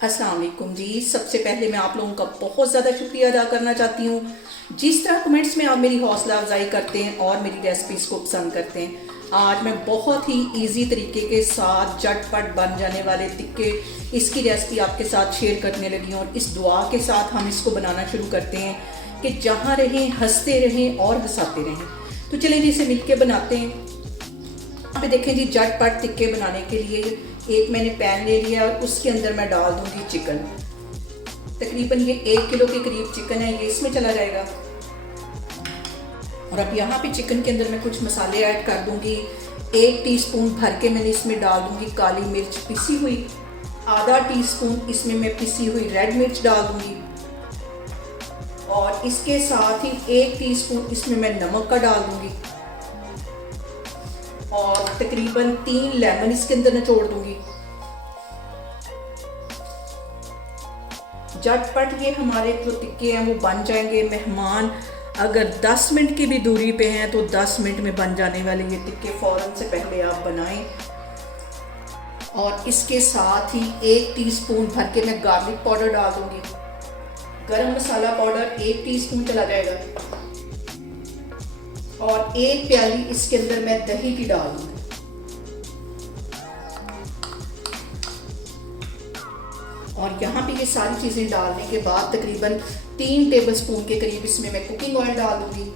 अस्सलाम वालेकुम जी। सबसे पहले मैं आप लोगों का बहुत ज़्यादा शुक्रिया अदा करना चाहती हूँ। जिस तरह कमेंट्स में आप मेरी हौसला अफजाई करते हैं और मेरी रेसिपीज़ को पसंद करते हैं, आज मैं बहुत ही इजी तरीके के साथ झटपट बन जाने वाले तिक्के इसकी रेसिपी आपके साथ शेयर करने लगी हूँ। और इस दुआ के साथ हम इसको बनाना शुरू करते हैं कि जहाँ रहें हंसते रहें और हंसाते रहें। तो चलें जी, इसे मिलके बनाते हैं। यहाँ पे देखें जी, झटपट तिक्के बनाने के लिए एक मैंने पैन ले लिया और उसके अंदर मैं डाल दूंगी चिकन। तकरीबन ये 1 किलो के करीब चिकन है, ये इसमें चला जाएगा। और अब यहाँ पे चिकन के अंदर मैं कुछ मसाले ऐड कर दूंगी। 1 टीस्पून भर के मैंने इसमें डाल दूंगी काली मिर्च पिसी हुई। आधा टीस्पून इसमें मैं पिसी हुई रेड मिर्च डाल दूंगी। और इसके साथ ही 1 टीस्पून इसमें मैं नमक का डाल दूंगी। और तकरीबन 3 लेमन इसके अंदर निचोड़ दूंगी। झटपट ये हमारे जो टिक्के हैं वो बन जाएंगे। मेहमान अगर 10 मिनट की भी दूरी पे हैं तो 10 मिनट में बन जाने वाले ये टिक्के फ़ौरन से पहले आप बनाएं। और इसके साथ ही 1 टीस्पून भर के मैं गार्लिक पाउडर डाल दूंगी। गरम मसाला पाउडर 1 टीस्पून चला जाएगा। और 1 प्याली इसके अंदर मैं दही की डाल दूंगी। और यहाँ पे ये सारी चीज़ें डालने के बाद तकरीबन 3 टेबलस्पून के करीब इसमें मैं कुकिंग ऑयल डाल दूंगी।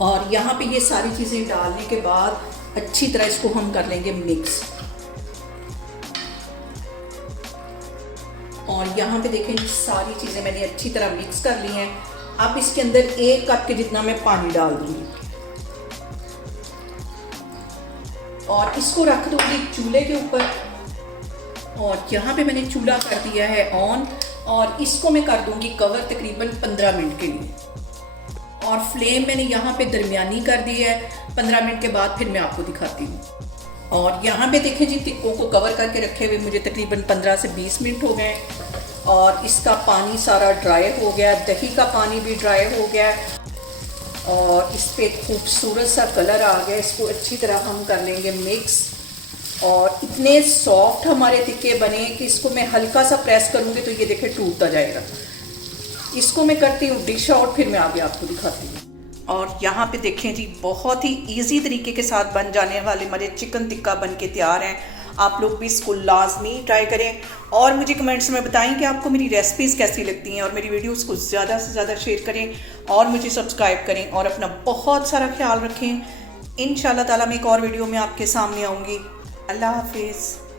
और यहाँ पे ये सारी चीज़ें डालने के बाद अच्छी तरह इसको हम कर लेंगे मिक्स। और यहाँ पे देखें सारी चीज़ें मैंने अच्छी तरह मिक्स कर ली हैं। अब इसके अंदर 1 कप के जितना मैं पानी डाल दूंगी और इसको रख दूंगी चूल्हे के ऊपर। और यहाँ पे मैंने चूल्हा कर दिया है ऑन और इसको मैं कर दूंगी कवर तकरीबन 15 मिनट के लिए। और फ्लेम मैंने यहाँ पे दरमियानी कर दी है। 15 मिनट के बाद फिर मैं आपको दिखाती हूँ। और यहाँ पे देखें जी, टिक्कों को कवर करके रखे हुए मुझे तकरीबन 15 से 20 मिनट हो गए। और इसका पानी सारा ड्राई हो गया, दही का पानी भी ड्राई हो गया और इस पे खूबसूरत सा कलर आ गया। इसको अच्छी तरह हम कर लेंगे मिक्स। और इतने सॉफ्ट हमारे टिक्के बने कि इसको मैं हल्का सा प्रेस करूँगी तो ये देखें टूटता जाएगा। इसको मैं करती हूँ डिश आउट, फिर मैं आगे आपको दिखाती हूँ। और यहाँ पे देखें जी, बहुत ही इजी तरीके के साथ बन जाने वाले हमारे चिकन टिक्का बन के तैयार हैं। आप लोग भी इसको लाजमी ट्राई करें और मुझे कमेंट्स में बताएं कि आपको मेरी रेसिपीज़ कैसी लगती हैं। और मेरी वीडियोस को ज़्यादा से ज़्यादा शेयर करें और मुझे सब्सक्राइब करें और अपना बहुत सारा ख्याल रखें। इंशाल्लाह ताला मैं एक और वीडियो में आपके सामने आऊँगी। अल्लाह हाफिज़।